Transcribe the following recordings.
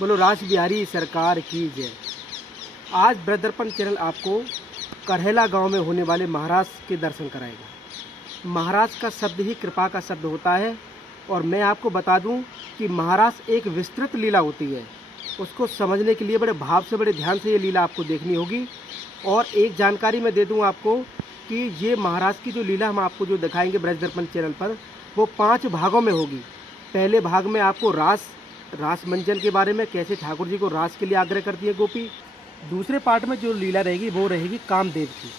बोलो रास बिहारी सरकार की जय। आज ब्रज दर्पण चैनल आपको करहेला गांव में होने वाले महाराज के दर्शन कराएगा। महाराज का शब्द ही कृपा का शब्द होता है और मैं आपको बता दूं कि महाराज एक विस्तृत लीला होती है। उसको समझने के लिए बड़े भाव से बड़े ध्यान से ये लीला आपको देखनी होगी। और एक जानकारी मैं दे दूं आपको कि ये महाराज की जो लीला हम आपको जो दिखाएंगे ब्रज दर्पण चैनल पर, वो 5 भागों में होगी। पहले भाग में आपको रास मंचन के बारे में, कैसे ठाकुर जी को रास के लिए आग्रह करती है गोपी। दूसरे पार्ट में जो लीला रहेगी वो रहेगी कामदेव की,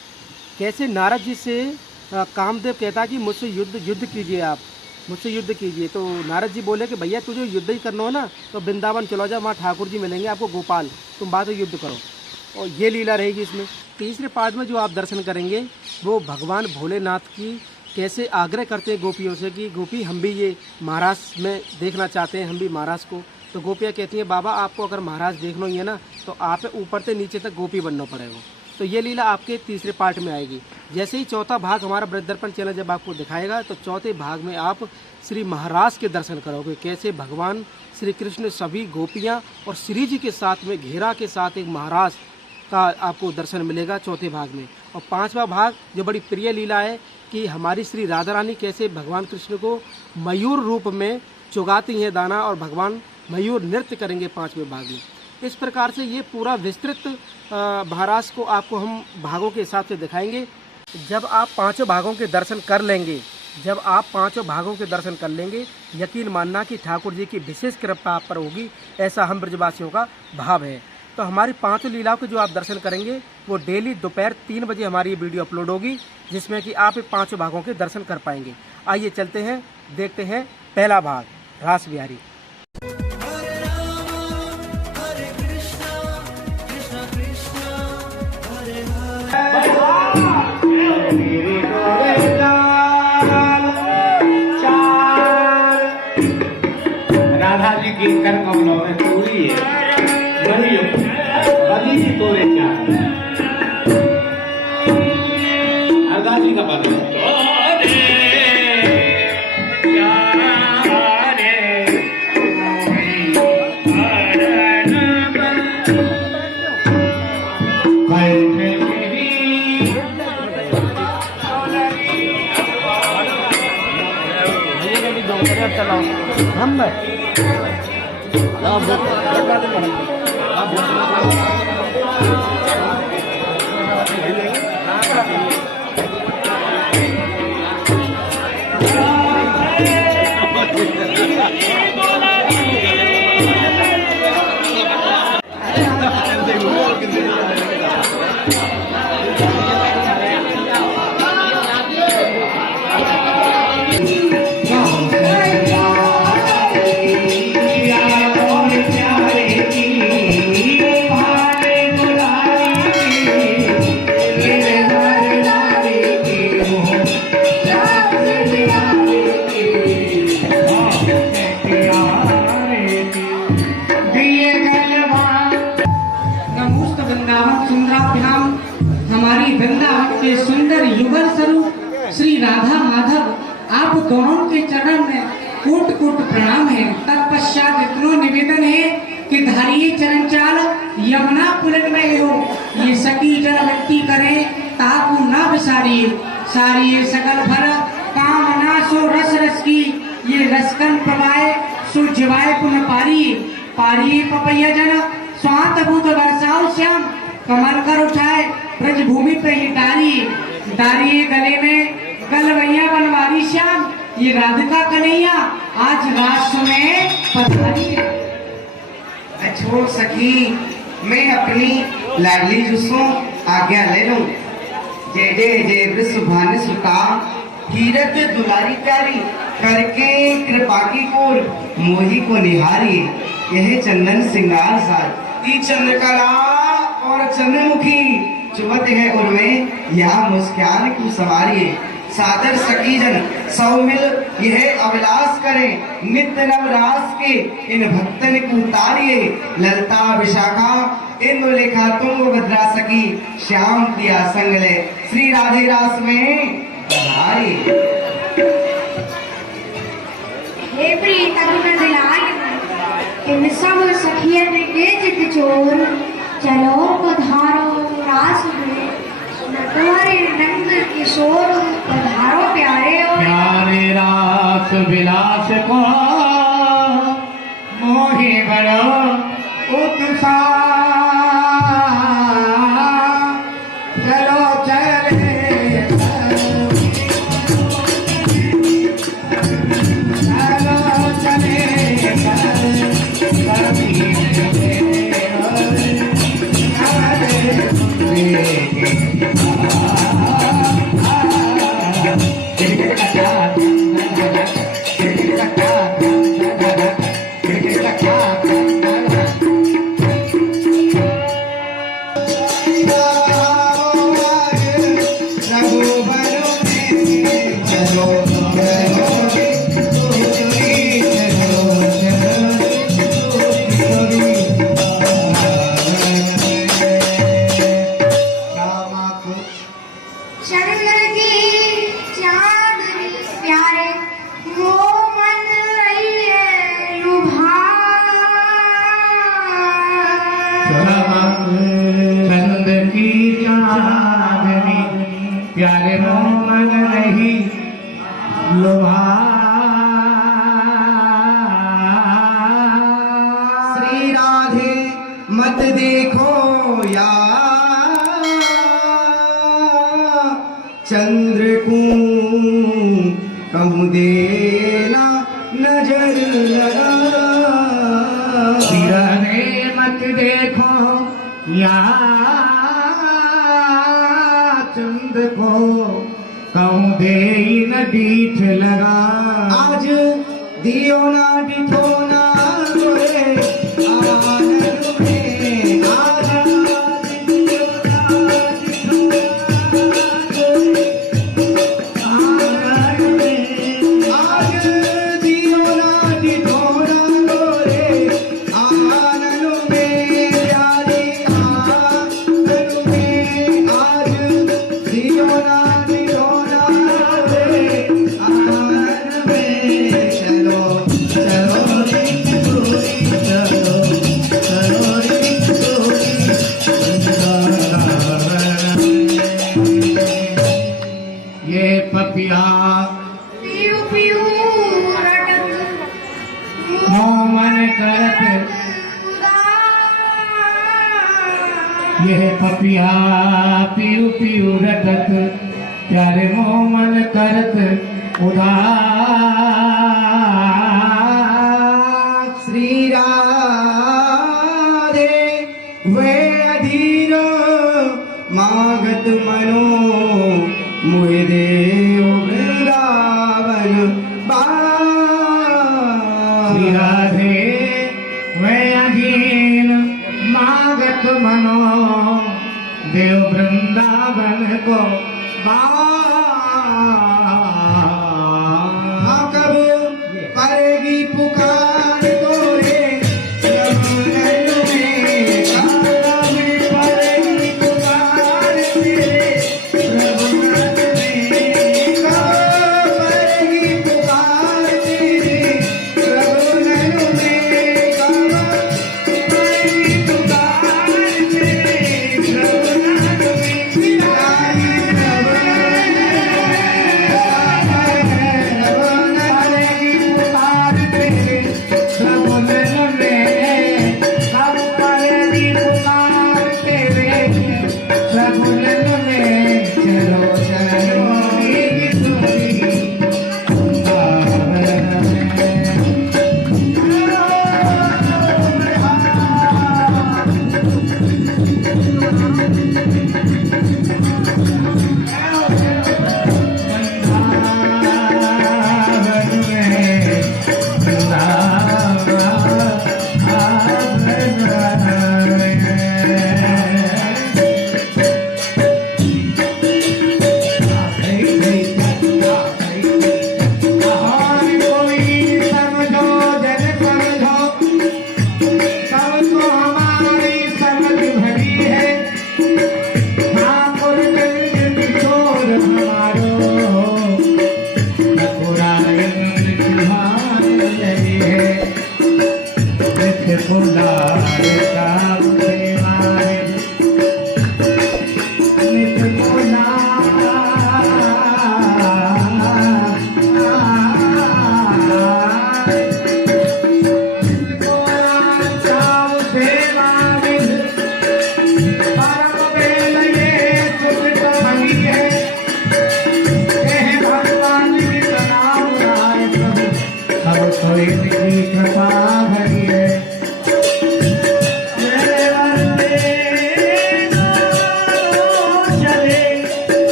कैसे नारद जी से कामदेव कहता कि मुझसे युद्ध कीजिए, आप मुझसे युद्ध कीजिए। तो नारद जी बोले कि भैया तुझे युद्ध ही करना हो ना तो वृंदावन चलो जाओ, वहाँ ठाकुर जी मिलेंगे आपको गोपाल, तुम बाद में युद्ध करो। और ये लीला रहेगी इसमें। तीसरे पार्ट में जो आप दर्शन करेंगे वो भगवान भोलेनाथ की कैसे आग्रह करते हैं गोपियों से कि गोपी हम भी ये महाराज में देखना चाहते हैं, हम भी महाराज को। तो गोपियाँ कहती हैं बाबा आपको अगर महाराज देखना ही है ना तो आप ऊपर से नीचे तक गोपी बनना पड़ेगा। तो ये लीला आपके तीसरे पार्ट में आएगी। जैसे ही चौथा भाग हमारा ब्रज दर्पण चैनल जब आपको दिखाएगा तो चौथे भाग में आप श्री महाराज के दर्शन करोगे, कैसे भगवान श्री कृष्ण सभी गोपियाँ और श्री जी के साथ में घेरा के साथ एक महाराज का आपको दर्शन मिलेगा चौथे भाग में। और 5वां भाग जो बड़ी प्रिय लीला है कि हमारी श्री राधा रानी कैसे भगवान कृष्ण को मयूर रूप में चुगाती हैं दाना और भगवान मयूर नृत्य करेंगे 5वें भाग में। इस प्रकार से ये पूरा विस्तृत महाराज को आपको हम भागों के हिसाब से दिखाएंगे। जब आप 5 भागों के दर्शन कर लेंगे, यकीन मानना कि ठाकुर जी की विशेष कृपा आप पर होगी, ऐसा हम ब्रजवासियों का भाव है। तो हमारी 5 लीलाओं के जो आप दर्शन करेंगे वो डेली दोपहर 3 बजे हमारी ये वीडियो अपलोड होगी, जिसमें कि आप 5 भागों के दर्शन कर पाएंगे। आइए चलते हैं, देखते हैं पहला भाग रास बिहारी। राधा जी की कर कमलों में पूरी है बली तोरे क्या राधा जी का पद हमारी वृंदावन के सुंदर युगल स्वरूप श्री राधा माधव आप दोनों के चरण में कोट कोट प्रणाम है। तत्पश्चात इतना निवेदन है कि धारिये चरण चाल यमुना पुलन में हो, ये सखी जन व्यक्ति करे ताकू न बिसारिये, सारिये सकल भर कामना सो रस रस की, ये रसकन प्रवाए सो जिवाए पुन पारिये, पारिये पपैया जन स्वात भूत वर्षाओ श्याम, कमल कर उठाए ब्रज भूमि पे ये डारिये गले में गलवैया बनवारी श्याम, ये राधिका कन्हैया आज रास में पधारी है। छोड़ सखी मैं अपनी लाडली जुस्सों आज्ञा ले लूं। जय जय जय विश्व भानु सुता कीरत दुलारी प्यारी, करके कृपा की कोर मोही को निहारी, यह चंदन सिंगार साज ई चंद्रकला और चंद्रमुखी चुमत है उनमें, यहाँ मुस्कान को सवारिये, सादर सकीजन सौ मिल यह अभिलाष करें, नित्य नवरास के इन भक्तन को उतारिये, ललता विशाखा इंदु लेखा तुम भद्रा सकी, श्याम दिया संग ले श्री राधे रास में बधाई। हे प्रिय तब दिलाय कि सब सखियन चोर चलो पधारो रास में नटवारे नंद किशोर पधारो प्यारे और प्यारे रास विलास को मोहे बड़ो उत्साह चलो चले चलो चले चंद्र की चांदनी प्यारे वो मन रही है लुभा चंद की चांदनी प्यारे मोमन रही लुभा श्री राधे मत देखो या चंद्र को कहूँ देना नजर लगा सिरने मत देखो या चंद को कहूँ दे न डीठ लगा आज दियो ना डिठो ना गोरे आनंद में आज दियो ना डिठो ना गोरे आज दियो ना डिठो ना गोरे आनंद में प्यारे आनंद में आज दियो ना डिठो ना गोरे आनंद में चलो चलो रे गोरी चलो चलो रे गोरी ये पपिया पियू पियू रटक मोमन करत यह पपिया पियू पियू रटत प्यारे मोमन करत उदास श्री राधे वे अधीर मागत मनो मुहे देव वृंदावन श्री राधे मैं अधीन मागत मनो देव वृंदावन को हाँ कब करेगी पुकार तोरे रमन में कब करेगी पुकार तेरे रमन में कब करेगी पुकार तेरे रमन में कब करेगी पुकार तेरे रमन में आई रमन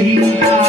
यही